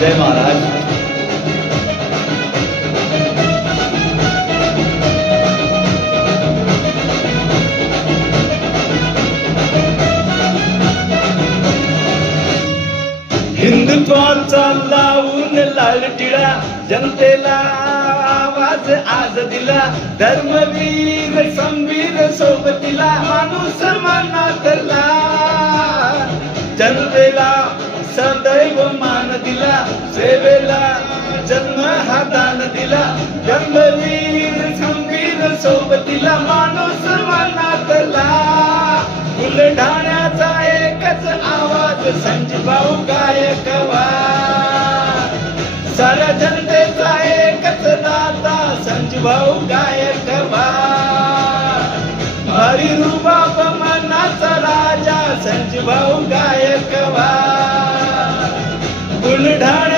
जय महाराज. हिंदुत्वाचा लावून लाल टिळा जनतेला आवाज आज दिला. धर्मवीर संवीर सोबतीला माणूस मनातला जनतेला सदैव मान दिला सेवेला जन्म हा दान दिला. धर्मवीर संवीर सोबतीला माणूस मनातला. बुलढाण्याचा एकच आवाज संजीभाऊ गायकवा. साऱ्या जनतेचा एकच दाता संजीभाऊ गायकवा. भारी रुबाब मनाचा राजा संजीभाऊ गायकवा. बुलढाण्याचा